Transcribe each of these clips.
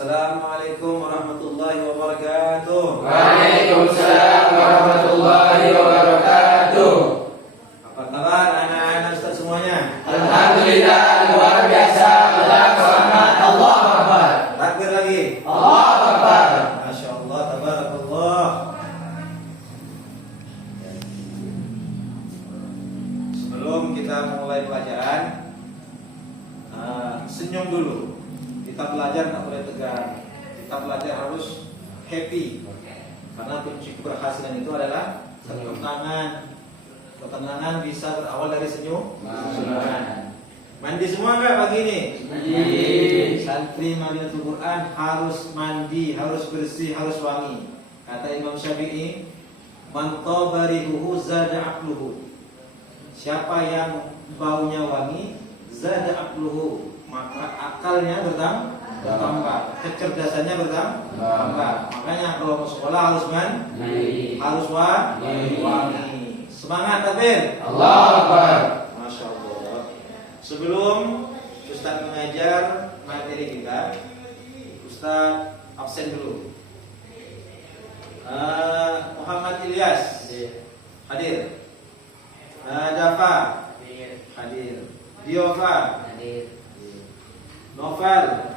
Assalamualaikum warahmatullahi wabarakatuh. Waalaikumsalam warahmatullahi wabarakatuh. Apa kabar anak-anak Ustaz semuanya? Alhamdulillah luar biasa. Allah Akbar. Takbir lagi. Allah Akbar. Masya Allah, tabarakallah. Sebelum kita mulai pelajaran, senyum dulu. Kita belajar tak boleh tegang. Kita belajar harus happy. Karena kunci keberhasilan itu adalah ketenangan. Ketenangan bisa berawal dari senyum. Mandi semua enggak pagi ini? Mandi. Santri Madinatul Quran harus mandi, harus bersih, harus wangi. Kata Imam Syafi'i, man tabarihu zada aqluhu. Siapa yang baunya wangi, zada aqluhu, maka akalnya bertambah, kecerdasannya bertambah. Makanya kalau mau sekolah harus mandi, harus wangi. Semangat takbir. Allah Akbar. Masya Allah. Sebelum Ustaz mengajar materi kita, Ustaz absen dulu. Muhammad Ilyas hadir. Jafar hadir. Diova Hadir. Novel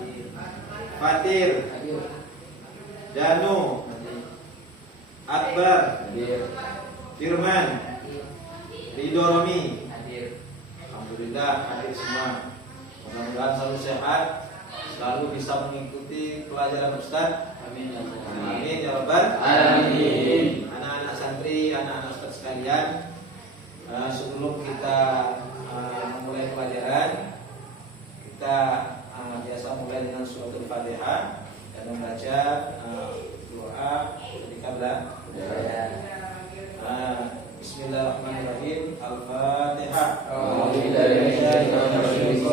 Fatir Danu Akbar Hadir. Firman Ridho Romi. Hadir. Alhamdulillah hadir semua. Mudah-mudahan selalu sehat, selalu bisa mengikuti pelajaran Ustaz. Amin. Amin ya rabbal Amin. Anak-anak santri, anak-anak Ustaz sekalian, sebelum kita memulai pelajaran, kita biasa mulai dengan surat Al-Fatihah dan membaca doa ketika belajar. Bismillahirrahmanirrahim. Al-Fatihah. Bismillahirrahmanirrahim.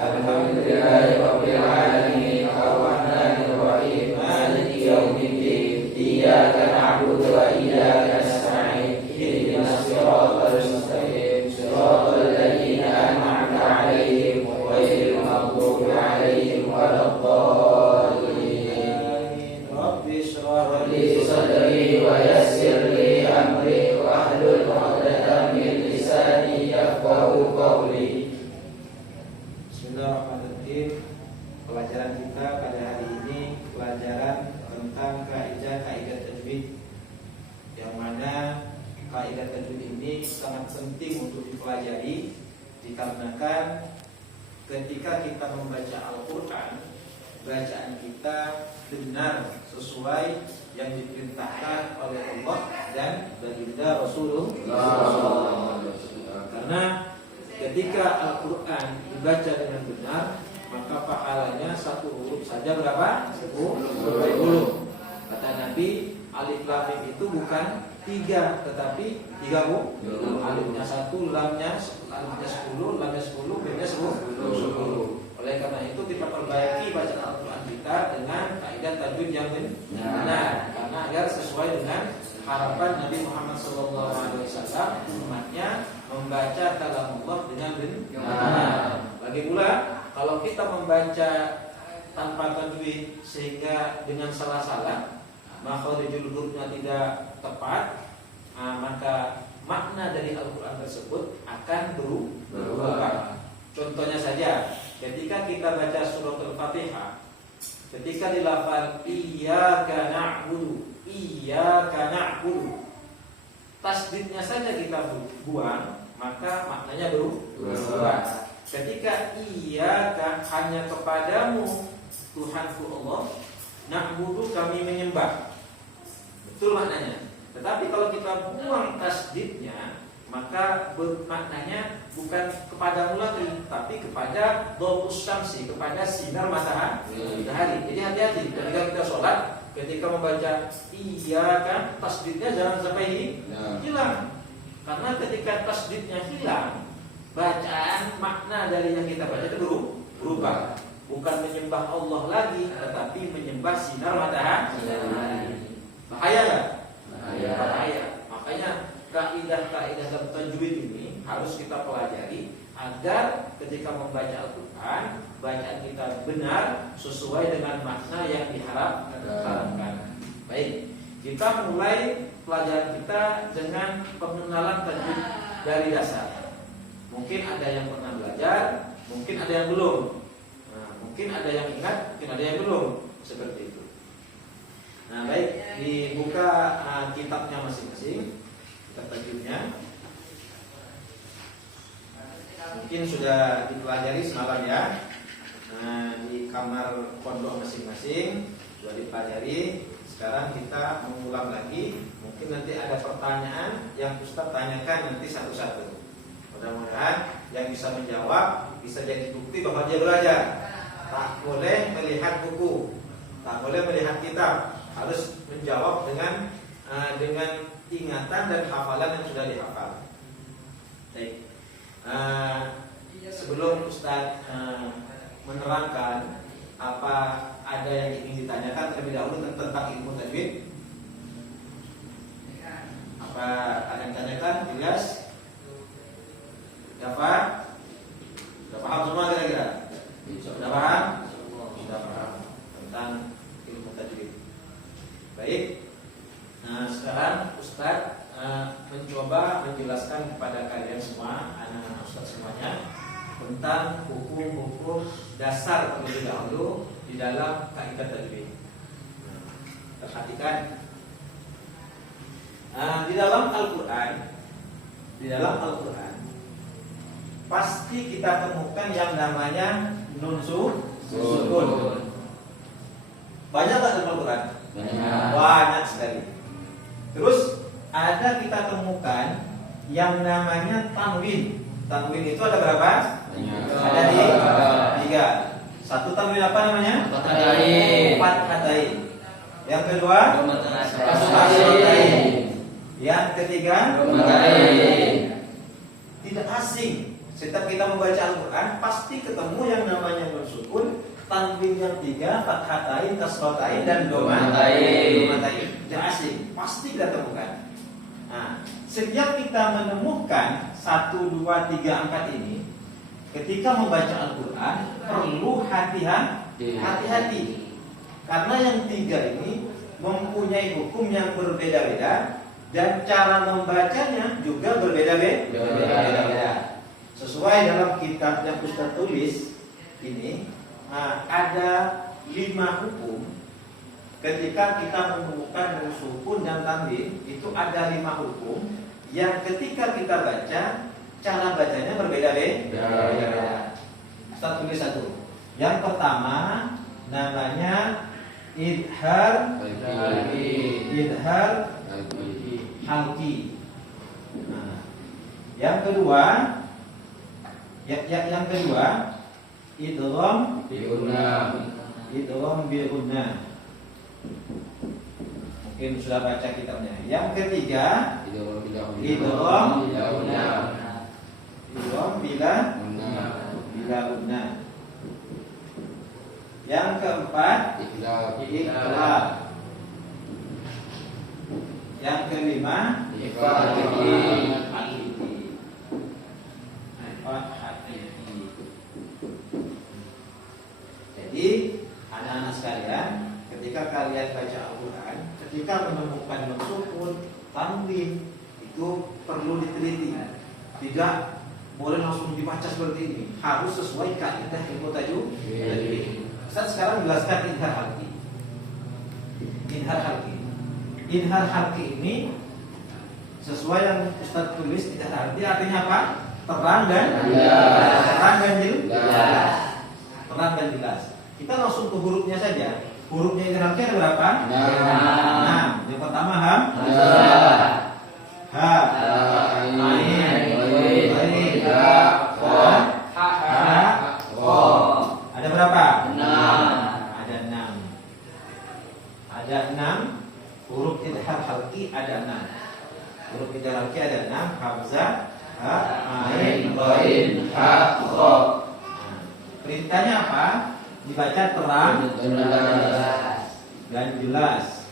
Alhamdulillahirabbil alamin arrahmanir rahim maliki yaumiddin iyyaka na'budu wa iyyaka nasta'in ihdinas siratal mustaqim siratal ladzina an'amta 'alaihim ghairil maghdubi 'alaihim waladdallin. Rabbi shrah Li sadri wa yassir li amri wa ahlul 'uqdatam min lisani yafqahu qawli. Bismillahirrahmanirrahim. Pelajaran kita pada hari ini pelajaran tentang kaidah tajwid, yang mana kaidah tajwid ini sangat penting untuk dipelajari dikarenakan ketika kita membaca Al-Quran, bacaan kita benar sesuai yang diperintahkan oleh Allah dan baginda Rasulullah. Karena ketika Al-Quran dibaca dengan benar, maka pahalanya satu huruf saja berapa? 10. Kata Nabi, alif lam mim itu bukan 3, tetapi 30. Alifnya 1, lamnya 10, lamnya 10, mimnya 10. Oleh karena itu kita perbaiki bacaan Al-Quran kita dengan kaidah tajwid yang benar, karena agar sesuai dengan harapan Nabi Muhammad SAW, umatnya membaca kalamullah dengan benar. Lagi pula kalau kita membaca tanpa tajwid sehingga dengan salah-salah, makharijul hurufnya tidak tepat, maka makna dari Al-Quran tersebut akan berubah. Contohnya saja, ketika kita baca surat Al-Fatihah, ketika dilafal iyyaka na'budu, tasdidnya saja kita buang, maka maknanya berubah. Ketika iyyaka hanya kepadamu Tuhanku Allah, na'budu kami menyembah, betul maknanya. Tetapi kalau kita buang tasdidnya, maka maknanya bukan kepadamu lagi, tapi kepada dhaus syamsi, kepada sinar matahari. Jadi hati-hati ketika kita sholat, ketika membaca iyyaka, tasdidnya jangan sampai hilang. Karena ketika tasdidnya hilang, bacaan makna dari yang kita baca itu berubah. Bukan menyembah Allah lagi, tetapi menyembah sinar matahari. Bahaya nggak? Bahaya. Makanya kaidah-kaidah dalam tajwid ini harus kita pelajari agar ketika membaca Al-Quran, bacaan kita benar sesuai dengan makna yang diharapkan. Baik, kita mulai pelajaran kita dengan pengenalan tajwid dari dasar. Mungkin ada yang pernah belajar, mungkin ada yang belum. Nah, mungkin ada yang ingat, mungkin ada yang belum. Seperti itu. Nah, baik, dibuka kitabnya masing-masing, kitab tajwidnya. Mungkin sudah dipelajari semalam ya. Nah, di kamar pondok masing-masing sudah dipelajari. Sekarang kita mengulang lagi. Mungkin nanti ada pertanyaan yang Ustaz tanyakan nanti satu-satu. Mudah-mudahan yang bisa menjawab bisa jadi bukti bahwa dia belajar. Tak boleh melihat buku, tak boleh melihat kitab. Harus menjawab dengan ingatan dan hafalan yang sudah dihafal. Baik. Sebelum Ustaz menerangkan apa ada yang ingin ditanyakan terlebih dahulu tentang ilmu tajwid. Apa ada yang ditanyakan? Jelas? Dapat? Sudah paham semua kira-kira? Sudah paham? Sudah paham tentang ilmu tajwid. Baik. Nah, sekarang Ustaz mencoba menjelaskan kepada kalian semua, anak-anak Ustaz semuanya, tentang hukum-hukum dasar terlebih dahulu di dalam kaidah tajwid. Perhatikan, di dalam Al-Quran, pasti kita temukan yang namanya nun sukun. Banyak tak dalam Al-Quran? Banyak sekali. Terus ada kita temukan yang namanya tanwin. Tanwin itu ada berapa? Ada di 3. Satu tanwin apa namanya? Fathatain. Yang kedua? Kasratain. Yang ketiga? Tidak asing. Setiap kita membaca Al-Quran pasti ketemu yang namanya nun sukun, tanwin yang 3, fathatain, kasratain, dan domatain. Tidak asing. Pasti kita temukan. Nah, setiap kita menemukan 1, 2, 3, 4 ini, ketika membaca Al-Quran perlu hati-hati. Karena yang 3 ini mempunyai hukum yang berbeda-beda dan cara membacanya juga berbeda-beda. Sesuai dalam kitab yang Ustaz tulis ini, ada 5 hukum. Ketika kita menemukan nun sukun dan tanwin, itu ada 5 hukum yang ketika kita baca, cara bacanya berbeda-beda. Kita tulis satu. Yang pertama namanya idhar halqi. Nah, yang kedua idgham bil gunnah. Mungkin sudah baca kitabnya. Yang ketiga idgham bila gunnah. Yang keempat iqlab. Yang kelima Jadi anak-anak sekalian, ketika kalian baca Al-Quran, ketika menemukan nun sukun, tanwin, itu perlu diteliti. Tidak boleh langsung dibaca seperti ini. Harus sesuai kaidah ilmu tajwid. Ustaz sekarang jelaskan idhar halqi. Idhar halqi ini sesuai yang Ustaz tulis, idhar halqi artinya apa? Terang dan jelas. Kita langsung ke hurufnya saja. Hurufnya idhar halqi ada berapa? 6. Yang pertama ada berapa? 6. Ada 6. Huruf idhar halqi ada 6. Huruf idhar halqi ada 6. Hamzah, ha, ain, ghain, ha, kha. Perintahnya apa? Dibaca terang dan jelas.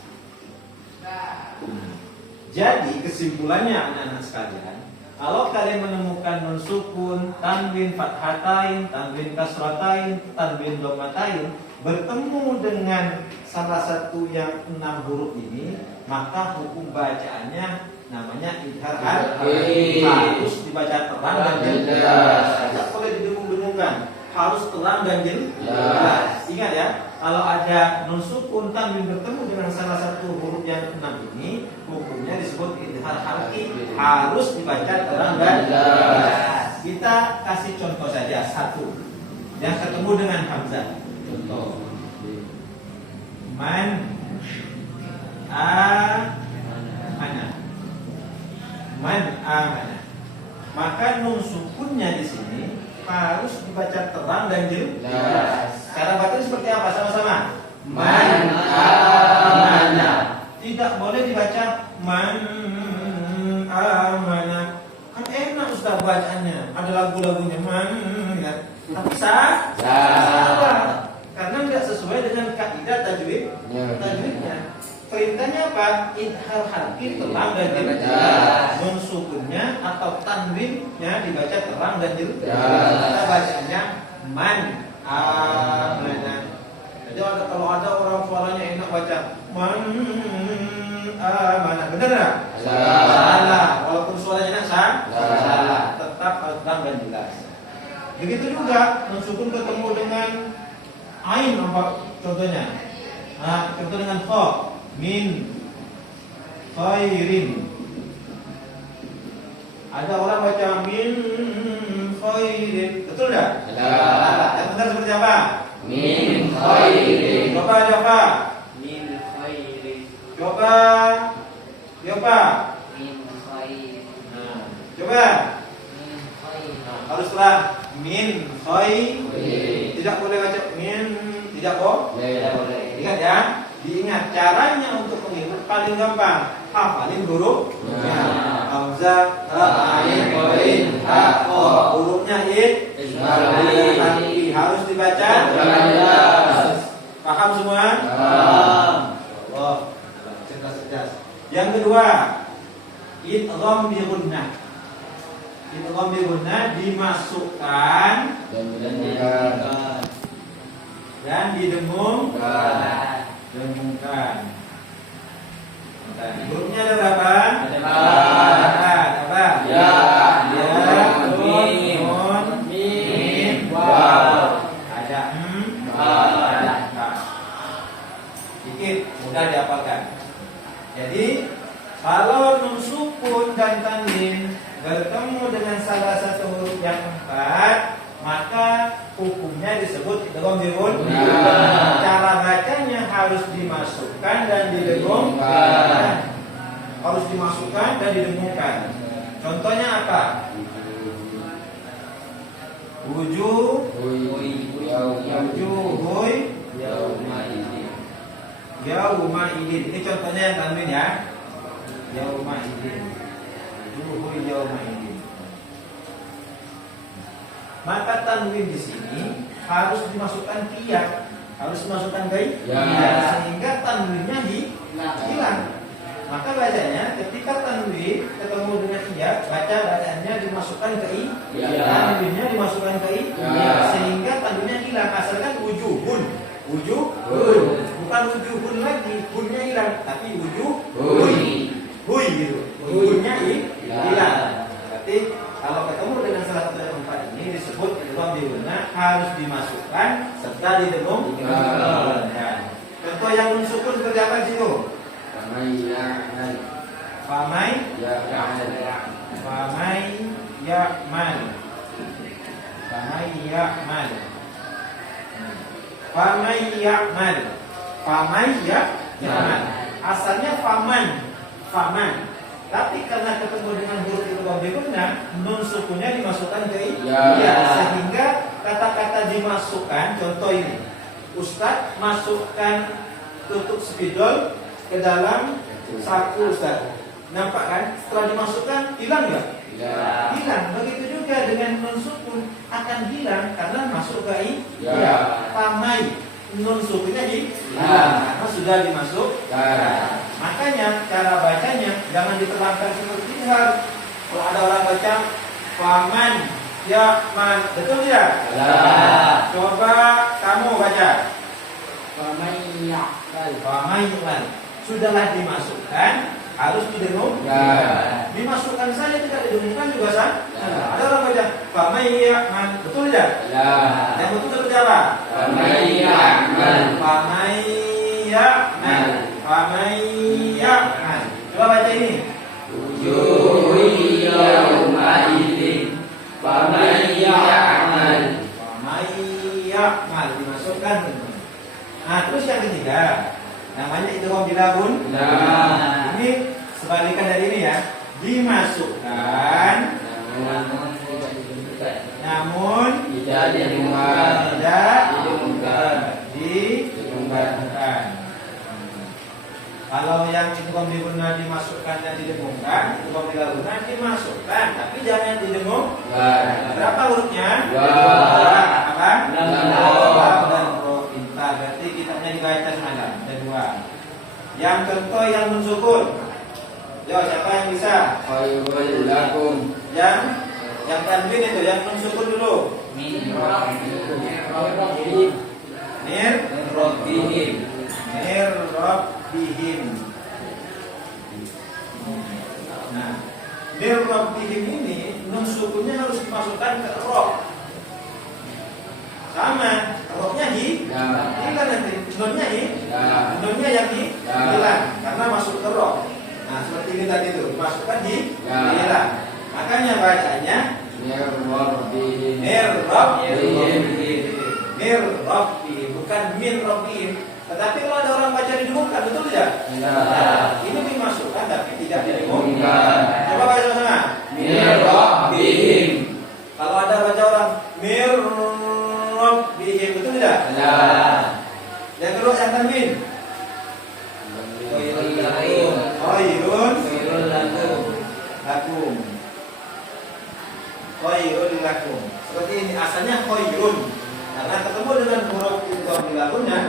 Jadi kesimpulannya anak-anak sekalian, Kalau kalian menemukan nun sukun, tanwin fathatain, tanwin kasratain, tanwin dhammatain bertemu dengan salah satu yang 6 huruf ini, maka hukum bacaannya namanya idhar harfi. Harus dibaca terang dan jelas. Tidak boleh didengung-dengungkan. Harus terang dan jelas. Ingat ya, kalau ada nun sukun tanwin bertemu dengan salah satu huruf yang 6 ini, hukumnya disebut idhar harfi, harus dibaca terang dan jelas. Kita kasih contoh saja satu yang ketemu dengan hamzah. Contoh man amana, man amana. Maka nun sukunnya di sini harus dibaca terang dan jelas. Cara baca seperti apa? Sama-sama. Man amana. Tidak boleh dibaca man amana. Kan enak Ustaz bacaannya. Ada lagu-lagunya man ya. Tapi salah. Karena tidak sesuai dengan kaidah tajwidnya. Perintahnya apa? Idhar harfi terang dan jelas. Nun sukunnya atau tanwinnya dibaca terang dan jelas. Kita bacanya man amana. Jadi kalau ada orang suaranya enak baca man amana, benar enggak? Salah. Walaupun suaranya enak salah. Tetap harus terang dan jelas. Begitu juga nun sukun ketemu dengan ain, apa contohnya? Nah, contoh dengan kha, min khairin. Ada orang baca min khairin, betul enggak? Salah. Yang benar seperti apa? Min khairin. Coba. Min khairin. Coba. Min khairin. Nah, coba. Min khairin. Nah, harus terang. Min khairin. Tidak boleh baca min, tidak boleh. Ingat ya, diingat caranya untuk mengingat paling gampang. Hafalin hurufnya. Hamzah, ha, ain, qain, ha, qa. Hurufnya harus dibaca. Paham semua? Allah, cerdas. Yang kedua, idgham bi gunnah. Idgham bi gunnah dimasukkan dan didengungkan. Hurufnya ada berapa? Ada ya, nun, mim, waw. Ada ada. Sedikit mudah dihafalkan. Jadi kalau nun sukun dan tanwin bertemu dengan salah satu huruf yang 4, maka hukumnya disebut idgham bi gunnah. Cara bacanya harus dimasukkan dan didengungkan. Contohnya apa? Yauma idin. Ini contohnya yang tanwin ya. Yauma idin. Yauma idin. Maka tanwin di sini harus dimasukkan qiyah, harus dimasukkan sehingga tanwinnya hilang. Maka bacanya ketika tanwin ketemu dengan qiyah, bacaannya dimasukkan ke tanwinnya dimasukkan ke sehingga tanwinnya hilang. Asalkan wujuhun, bukan wujuhun lagi, hunnya hilang, tapi huy gitu. Hunnya hilang. Berarti kalau ketemu dengan salah satu dari 4 ini disebut idgham bi gunnah, harus dimasukkan serta didengungkan. Contoh yang nun sukun seperti apa sih itu? Famai ya'mal. Asalnya faman. Tapi karena ketemu dengan huruf idgham bi gunnah, nun sukunnya dimasukkan ke sehingga kata-kata dimasukkan. Contoh ini, Ustaz masukkan tutup spidol ke dalam saku Ustaz. Nampak kan? Setelah dimasukkan hilang enggak? Hilang. Begitu juga dengan nun sukun akan hilang karena masuk ke famai. Nun sukunnya hilang karena sudah dimasukkan. Makanya cara bacanya jangan diterangkan seperti idhar. Kalau ada orang baca faman ya'man, betul tidak? La. Coba kamu baca. Faman ya'mal. Faman ya'man. Sudahlah dimasukkan, harus didengung. Ya. Dimasukkan saja tidak didengungkan juga sah. Ada orang baca faman ya'man, betul tidak? La. Yang betul seperti apa? Faman ya'mal. Faman ya'man. Faman ya'man. Coba baca ini. Wujuhi yawma idin faman ya'mal. Faman ya'man, dimasukkan. Nah, terus yang ketiga namanya idgham bilahun. Nah. Ini sebalikan dari ini ya. Dimasukkan namun tidak didengungkan. tidak Didengungkan. didengungkan. Kalau yang idgham bilahun dimasukkan dan didengungkan, idgham bilahun dimasukkan tapi jangan didengungkan. Berapa hurufnya? Dua. Apa? Dan Lam dan ro. Pintar. Berarti kitabnya dibaca semalam. Ada dua. Yang contoh yang mensukun. Yo, siapa yang bisa? khairul lakum Yang tanwin itu, yang mensukun dulu. min rabbihim. Mir Rabbihim. Mir Rabbihim. Nah, Mir Rabbihim ini nun sukunnya harus dimasukkan ke roh. Sama, rohnya Ya. hilang nanti. Nunnya Ya. nunnya yang Ya. hilang karena masuk ke roh. Nah, seperti ini tadi itu dimasukkan Ya. hilang. Makanya bacanya Min rabbihim. Mir Rabbihim. Rabbihim. Mir Rabbihim, bukan min Rabbihim. Tetapi kalau ada orang baca didengungkan, betul tidak? Ya. Ini dimasukkan tapi tidak didengungkan. Didengungkan. Coba baca sama. Min rabbihim. Kalau ada baca orang Mir Rabbihim, betul tidak? Ya. Yang kedua yang tanwin. Khairul lakum. Khairun Khairul lakum. lakum. Khairun lakum. Seperti ini asalnya khairun. Karena ketemu dengan huruf idgham bilahunnya,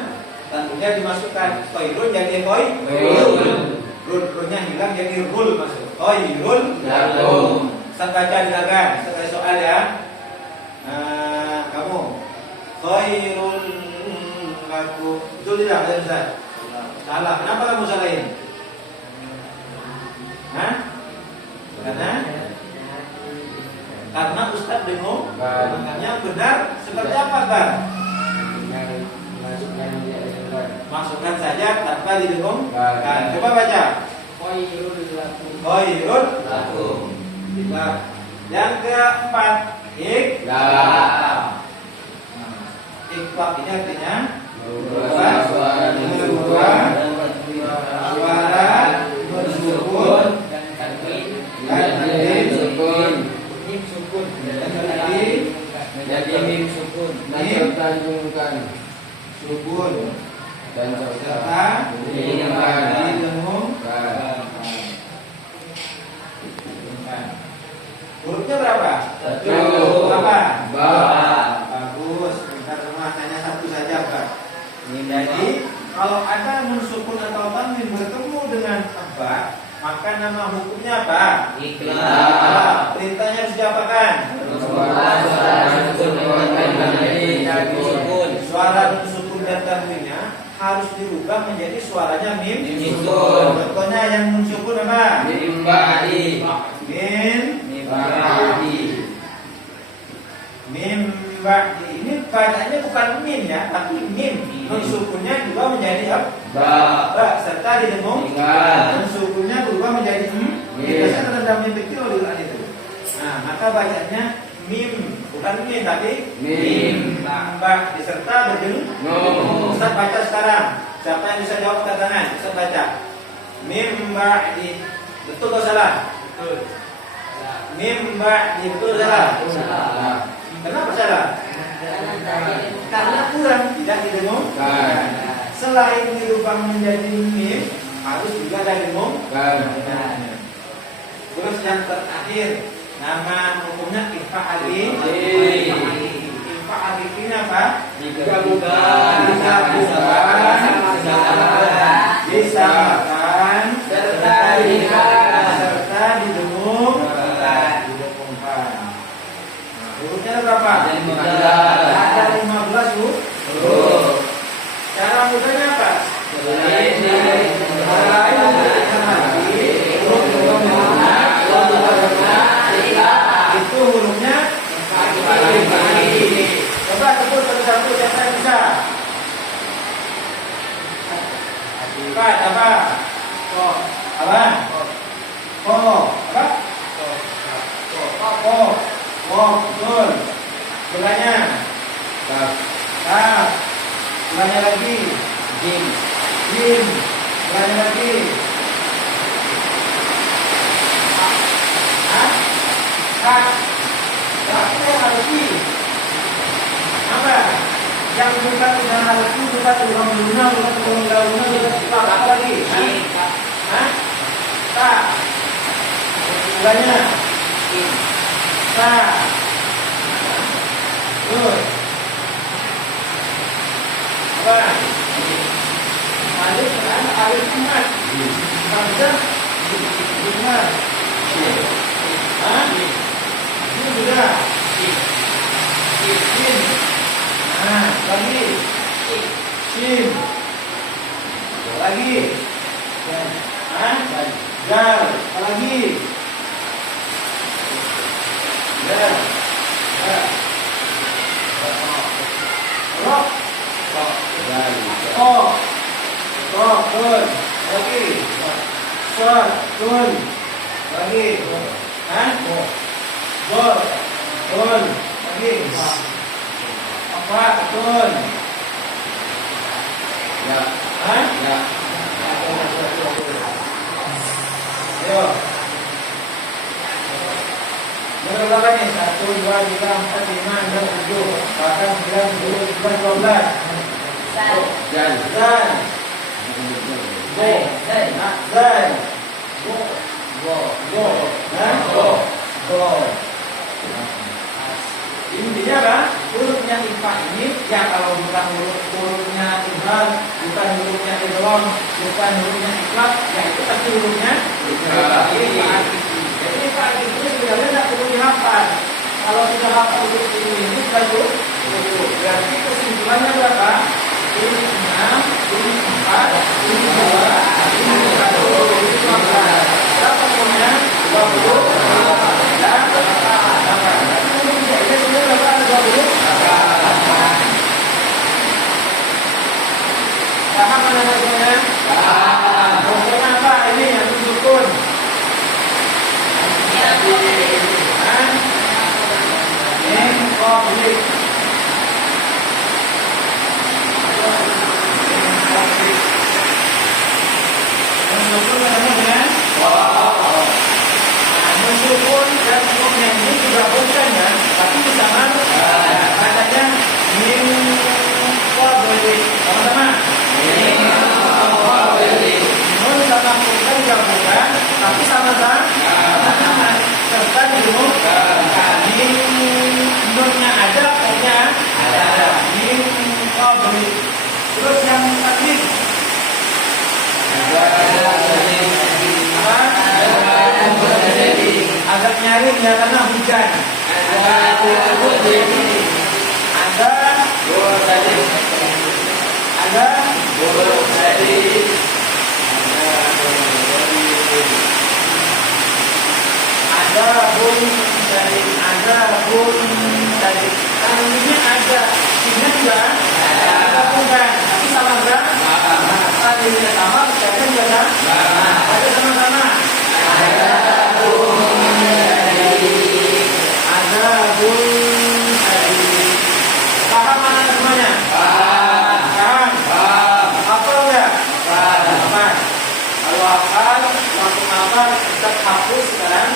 tentunya dimasukkan khairun jadi khairun. Rul-nya hilang jadi rul masuk. Khairun Lakum. Saya baca dilagan sebagai soal ya. Kamu khairul lakum. Betul tidak Ustaz? Salah. Kenapa kamu salahin? Hah? Karena Ustaz dengung. Makanya benar seperti apa, Bang? Masukkan saja tanpa didengungkan. Coba baca. Khairul lakum. Khairun Lakum. Yang keempat, La. ikhfa ini artinya Suara bersukun dan tanwin sukun mim sukun menjadi mim sukun Mim. tanjungkan sukun dan serta didengungkan. Hurufnya berapa? Satu. Berapa? Ba. Bagus. Bentar semua hanya satu saja, Pak. Jadi kalau ada nun sukun atau tanwin bertemu dengan ba, maka nama hukumnya apa? Ikhlas. Perintahnya harus diapakan? Suara nun sukun dan tanwinnya harus dirubah menjadi suaranya mim. Mim sukun. Contohnya yang nun sukun apa? Mimbari. Min. Mimbari. Mim ba'di. Ini bacanya bukan min ya, tapi mim. Nun sukunnya juga menjadi apa? Ba serta didengungkan. Nun sukunnya berubah menjadi biasanya terendam mim kecil di ulang itu. Nah, maka bacanya mim, bukan min tapi Mim. Ba diserta berdengung. Ustaz baca sekarang. Siapa yang bisa jawab angkat tangan? Ustaz baca. Mim ba'di. Betul atau salah? Betul. Mim ba'di betul atau salah? Kenapa salah? Karena kurang tidak didengungkan. Selain dirubah menjadi mim, harus juga ada didengungkan. Terus yang terakhir, nama hukumnya ikhfa alif. Ikhfa alif ini apa? Digabungkan. Disamakan serta didengungkan. Ada 15 huruf. Cara mudahnya apa? Itu hurufnya. Coba sebut satu-satu siapa yang bisa. Cepat apa? Apa? Apa? Betul. Sebelahnya. Kaf. Sebelahnya lagi. Jim. Sebelahnya lagi. Kaf. Itu harfi. Apa? Yang bukan dengan harfi, bukan dengan guna, bukan dengan gauna, bukan dengan apa lagi? Kaf. Sebelahnya. Kaf. Good. Apa? Alif kan? Alif kumat. Hamzah. Kumat. Ini juga. Shin. Lagi. Shin. Lagi. Dal. Lagi. Dal. Rok. Kun. Lagi. Kun. Lagi. Kun. Lagi. Apa? Kun. Ya. Ayo. Berapa nih? 1, 2, 3, 4, 5, 6, 7, 8, 9, 10, 11, 12. Zan. Go. Intinya apa? Hurufnya IFA ini ya kalau bukan hurufnya ibham, bukan hurufnya idgham, bukan hurufnya ikhlas, ya itu pasti hurufnya IFA. Jadi IFA itu sebenarnya tidak perlu dihafal. Kalau sudah hafal huruf ini sudah cukup. Berarti kesimpulannya berapa? Huruf 6, huruf 4, huruf 2, huruf 1, huruf 15. Berapa semuanya? 20. Dan paham mana maksudnya? Maksudnya apa? Ini yang sukun. Konflik. Mensukun ketemu dengan mensukun dan sukun yang ini juga bukan kan? Tapi sama katanya min konflik. Sama-sama. Nun sama bukan gabungan, tapi sama-sama serta dijemur. Min nunnya ada, pokoknya ada. Min konflik. Terus yang tadi agak nyaring ya karena hujan. Ada pun tadi tangannya ada, sini juga ada bukan, tapi sama enggak? Tadinya sama, sekarang juga ada sama-sama. Ada pun tadi. Paham mana semuanya? Paham. Hafal enggak? Hafal. Kalau hafal, langsung hafal, kita hapus sekarang.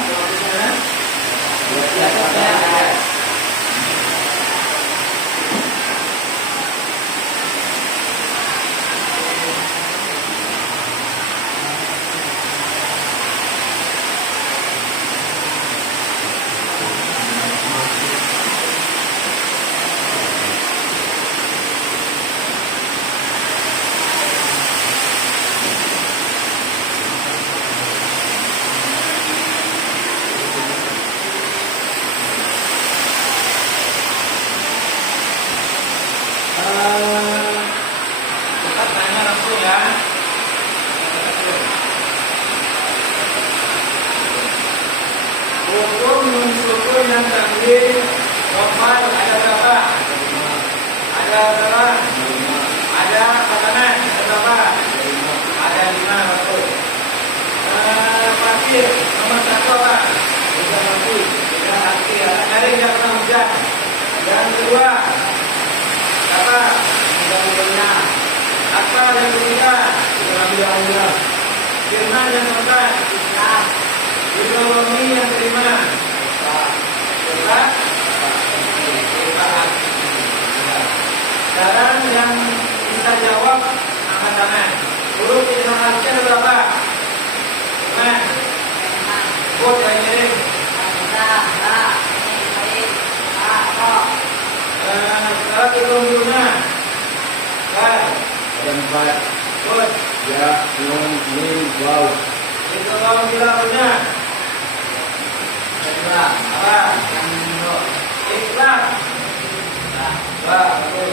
dan tanwin normal ada berapa? Ada berapa? Ada makanan ada berapa? Ada 5, betul. Fakir nomor 1 apa? Tidak mati. Tidak mati. Ada yang pernah hujan. Yang kedua apa? Tidak benar. Apa yang ketiga? Tidak benar. Firman yang keempat. Ekonomi yang kelima. Sekarang yang bisa jawab angkat tangan. Huruf yang dimaksudkan ada berapa? Firman. Buat yang ngirim. Sekarang ekonominya. Kan? Empat. Buat. Ya, nun, mim, waw. Ekonomi lainnya. Apa? Ikhlas. Betul.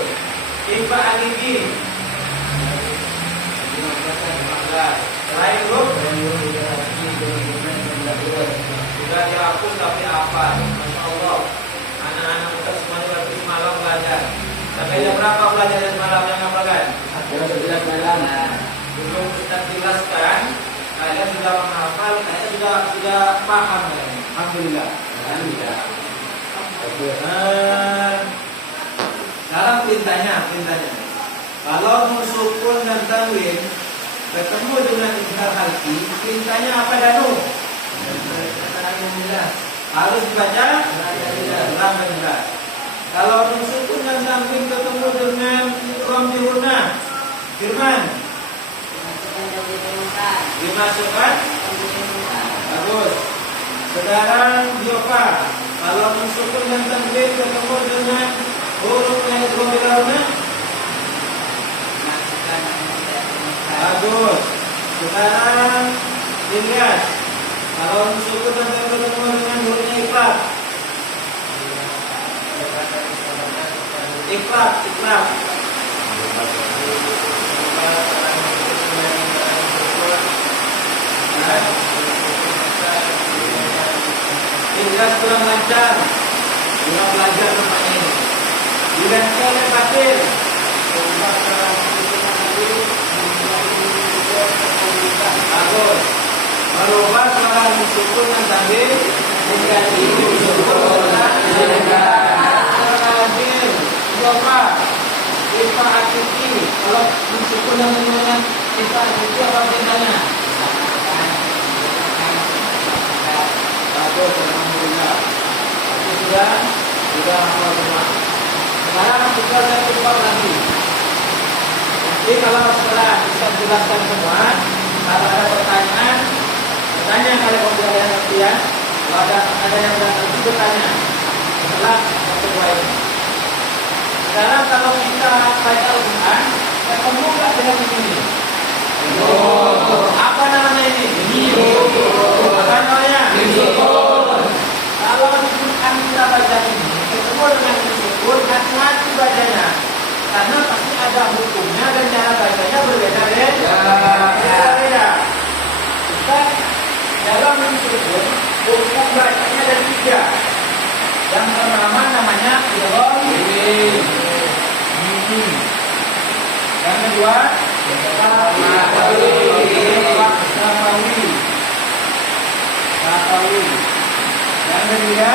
Ifa aligi. Selain huruf sudah dihapus tapi apa? Masya Allah. Anak-anak kita semuanya berarti semalam belajar. Sampai jam berapa belajar semalam yang ngapalkan? Jam 11 malam. Belum kita jelaskan. Kalian sudah menghafal, kalian sudah paham. Alhamdulillah. Alhamdulillah. Sekarang perintahnya. Kalau sukun dan tanwin bertemu dengan izhar halki, perintahnya apa Danu? Harus dibaca ulang dan jelas. Kalau sukun dan tanwin bertemu dengan ikram dihuna, Firman dimasukkan. Bagus. Sekarang Diopa, kalau sukun dan tanwin bertemu dengan huruf yang ikram dihuna, bagus. Sekarang Ilyas, kalau sukun dan tanwin bertemu dengan hurufnya ikhlas. Ikhlas. Ikhlas kurang lancar. Kurang belajar namanya ini. Diganti oleh batin. Bagus. Merubah suara sukun dan tanwin menjadi sukun dan tanwin. Coba Ifa akiki. Kalau sukun dan tanwin Ifa akiki apa bedanya? Bagus, alhamdulillah. Itu sudah hafal semua. Sekarang kita lihat coba lagi. Jadi kalau setelah bisa jelaskan semua, kalau ada pertanyaan kalian ngobrol yang kalian. Kalau ada yang tidak ngerti bertanya. Setelah kedua ini. Sekarang kalau kita baca Al-Quran, ketemu nggak dengan ini? Apa namanya ini? Apa namanya? Kalau di Quran kita baca ini, ketemu dengan disebut hati-hati bacanya, karena pasti ada hukumnya dan cara bacanya berbeda beda. Kita dalam disebut hukum bacanya ada 3. Yang pertama namanya idgham mimi. Yang kedua Sakawi. Yang ketiga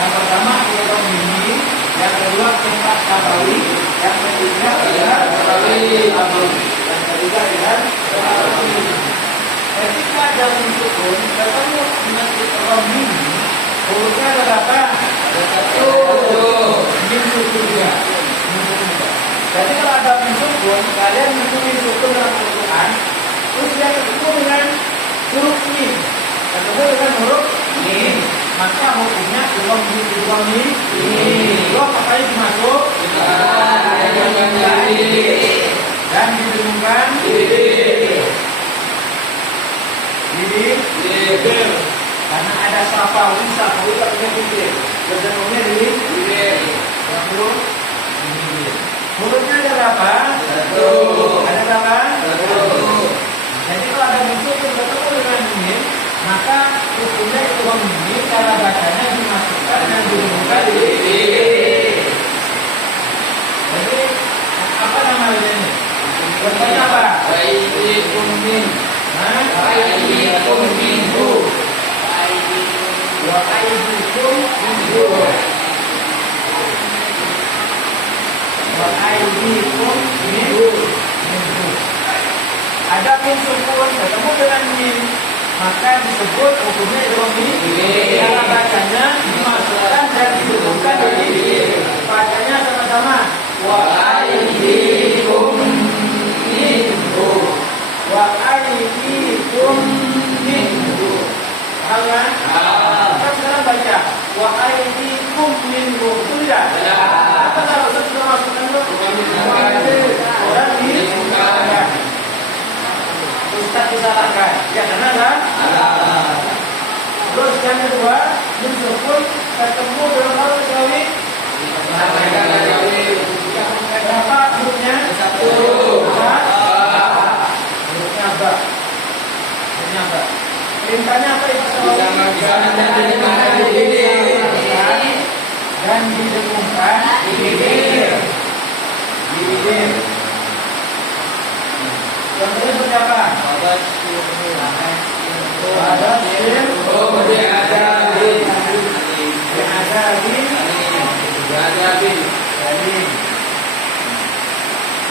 yang pertama idgham mimi, yang kedua ikhfa sakawi, yang ketiga yang ketiga ketika ada sukun ketemu dengan idgham mimi, hurufnya ada berapa? Ada 1. Mim sukun juga. Jadi kalau ada mim sukun, kalian mim sukun dalam Al-Quran, terus dia ketemu dengan huruf mim, ketemu dengan huruf mim, maka hukumnya idgham mim. Lo pakai dimasuk dan didengungkan karena ada safawi tak punya pikir. Bertepungnya di bibir. Yang mulut di bibir. Mulutnya ada berapa? Satu. Ada berapa? Satu. Jadi kalau ada musuh yang bertemu dengan mim, maka hukumnya itu mim, cara bacanya dimasukkan dan dihubungkan di bibir. Jadi apa namanya ini? Bertanya apa? Wa'aidikum min. Wa'aidikum minhu. Wa'aidikum minhu. Wa'aidikum minhu. Ada min sukun ketemu dengan min, maka disebut hukumnya idgham. Cara bacanya dimasukkan dan dihubungkan di bibir. Bacanya sama-sama. Wa'aidikum minhu. Wa'aidikum minhu. Paham kan? Kita sekarang baca wa'aidikum minhu. Betul tidak? Ya. Apa kalau kita masukkan dulu? Orang di ya. Ustaz disalahkan. Ya karena kan? Terus yang kedua, meskipun ketemu dalam hal kecuali berapa hurufnya? Satu. Hurufnya ba. Hurufnya ba. Perintahnya apa itu? Dan didengungkan di bibir. Di bibir. Contohnya seperti apa?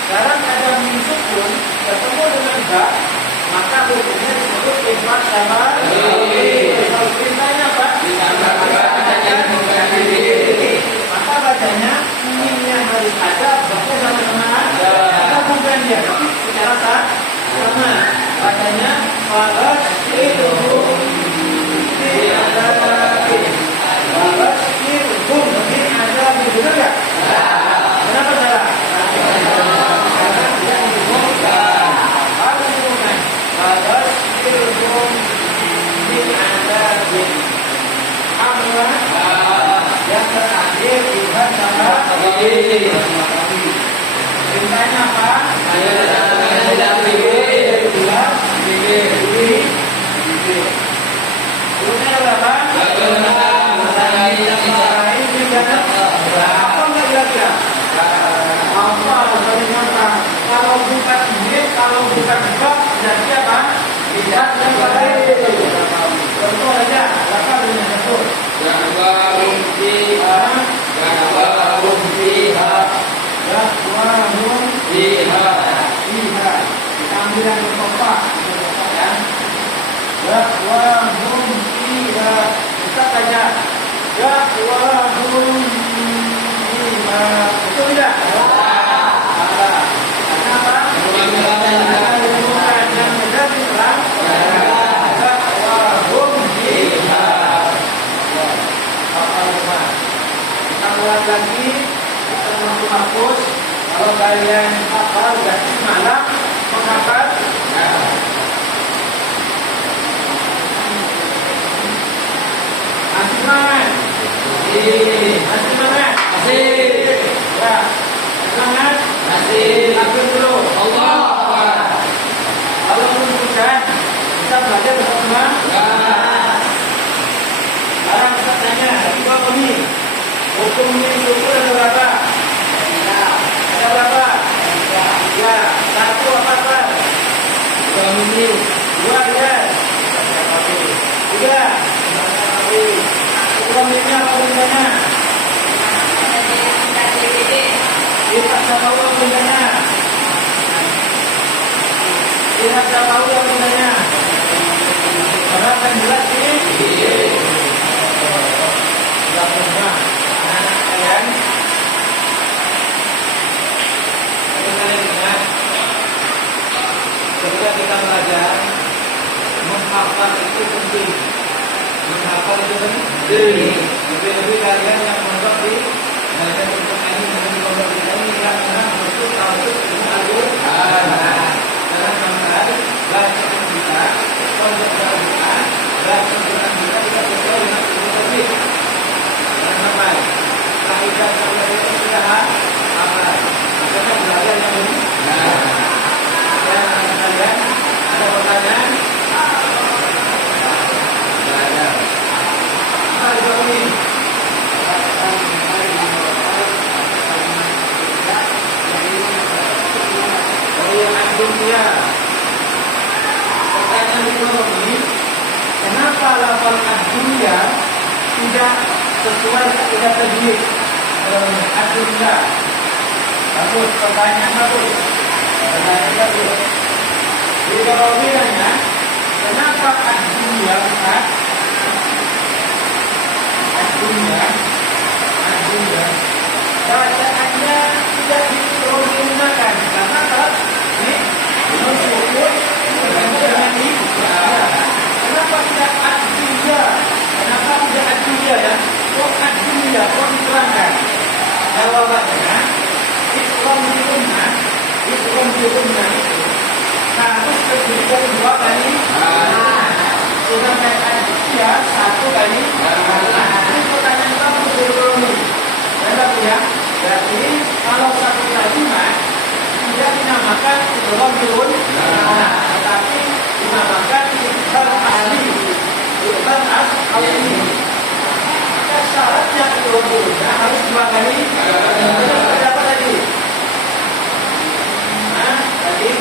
Sekarang ada min sukun ketemu dengan ba, maka hukumnya disebut infak sama. Kalau perintahnya apa? Maka bacanya minnya harus ada, baca sama-sama ada. Maka bukan dia, tapi secara sama. Bacanya walas itu ini ada walas itu ini ada benar nggak? Kenapa salah? Karena dia dihubungkan. Harus dihubungkan. Walas itu ini ada amlah yang terakhir Tuhan sama. Perintahnya apa? Turunnya berapa? Apa enggak kira-kira? Apa? Kalau bukan ini, kalau bukan bab, berarti apa? Tidak yang baik. Contoh aja, apa dengan contoh? Kita ambil yang berkopak ya. Dakwahum fiha. Kita saja. Dakwahum fiha. Betul tidak? Kenapa? Bukan yang menjadi terang. Dakwahum fiha. Kita ulang lagi. Kita menghapus. Kalau kalian hafal berarti malam menghafal. Masih semangat? Masih semangat? Masih. Ya. Semangat? Masih. Takbir dulu. Allah. Kalau belum bisa, kita belajar bersama. Sekarang kita tanya, tadi Pak Boni, hukum min sukun ada berapa? Ada berapa? Ya, satu apa? Dua ya. Tiga. Hukumnya apa bundanya? Kita tahu apa bundanya? Kita tahu apa bundanya? Orang akan jelas ini. Tidak mudah. Anak kalian. Kalian ingat, ketika kita belajar, menghafal itu penting. Menghafal itu penting. Lebih-lebih kalian yang mondok di belajar untuk ini dan di pondok kita ini karena betul tahu ilmu Al-Quran. Karena sampai baca kita, pondok Al-Quran, baca Quran kita tidak sesuai dengan ilmu tadi. Karena kaidah tajwid. Alhamdulillah. Bagus, pertanyaan bagus. Pertanyaan bagus. Jadi kalau bedanya, kenapa ad-dunya Ustaz? Ad-dunya bacaannya tidak digunakan karena apa? Ini belum sukun dengan ini. Kenapa tidak ad-dunya? Kenapa tidak ad-dunya ya? Kok ad-dunya? Kok diterangkan? Jawabannya, Islam itu harus terhitung 2 kali. Sedangkan ad-dunya 1 kali. Ini pertanyaan kamu dulu. Ya, berarti kalau satu kalimat tidak dinamakan idgham bilun, tetapi dinamakan idgham asli, idgham asli. Maka syaratnya idgham bilunnya harus 2 kali. Ada apa tadi? Tadi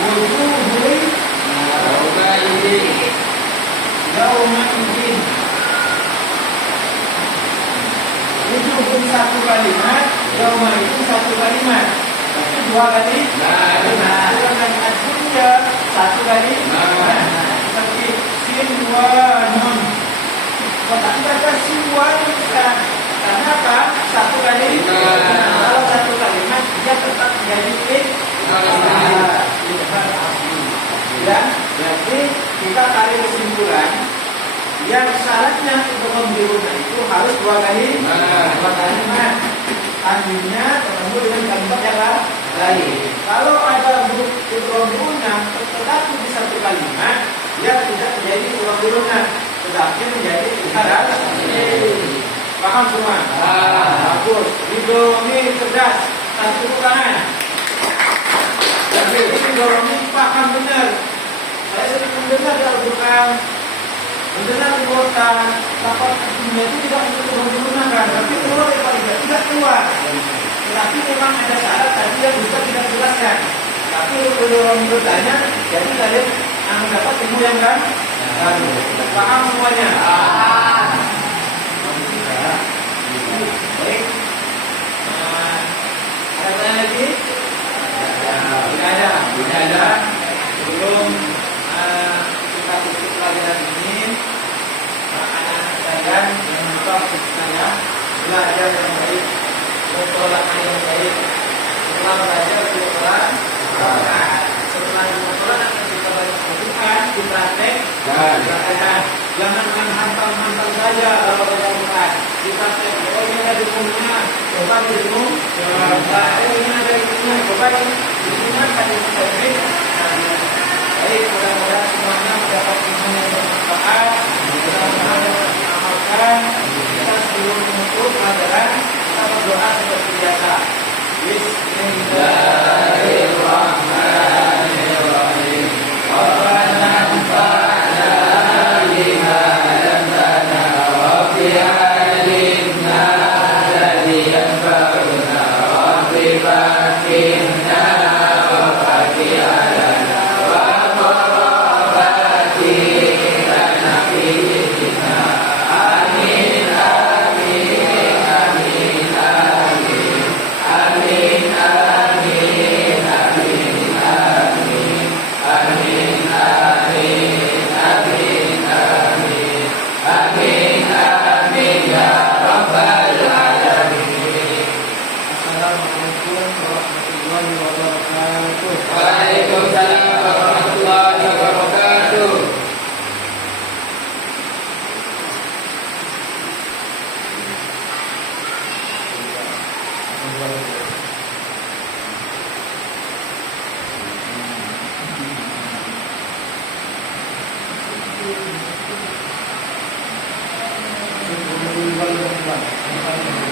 wujuhul yauma idzin. Wujuhun 1 kalimat, yauma itu 1 kalimat. Tapi 2 kali. Benar. Dengan ad-dunya 1 kali. Seperti sinwanun. Kota baca sinwanun kan? Karena apa? 1 kali. Kalau 1 kalimat dia tetap menjadi ya, berarti kita tarik kesimpulan yang syaratnya untuk membirunya itu harus 2 kali. 2 kalimat. Tandingnya ketemu dengan kalimat yang lain. Kalau ada huruf idgham tetapi di 1 kalimat, dia tidak menjadi idgham tetapi menjadi idgham. Paham semua? Bagus. Idgham cerdas. Satu kanan. Jadi idgham paham benar. Saya sering mendengar dari Al-Quran. Mendengar kekuatan lafaz dunia itu tidak untuk digunakan, tapi keluar dari tidak keluar. Tetapi memang ada syarat tadi yang juga tidak dijelaskan. Tapi kalau bertanya, jadi kalian dapat ilmu yang kan? Paham semuanya? Baik. Ada tanya lagi? Tidak ada. Belum kita tutup pelajaran ini. Anak-anak sekalian yang menonton saya belajar yang baik, bertolakkan yang baik. Setelah belajar Al-Quran, setelah Al-Quran akan kita banyak lakukan, dipraktek, jangan menghafal saja kalau belajar Al-Quran. Dipraktek. Oh ini ada ilmunya, coba di ilmu. Oh ini ada ilmunya, coba digunakan ilmu baik. Baik, mudah-mudahan semuanya mendapat ilmu yang bermanfaat. Mudah-mudahan amalkan. Kita sebelum menutup pelajaran, kita berdoa seperti biasa. Bismillahirrahmanirrahim. Rabbana anfa'na bima 'allamtana wa alimna alladhi yanfa'una wa faqihna wa faqih Waalaikumsalam warahmatullahi wabarakatuh. Terima kasih.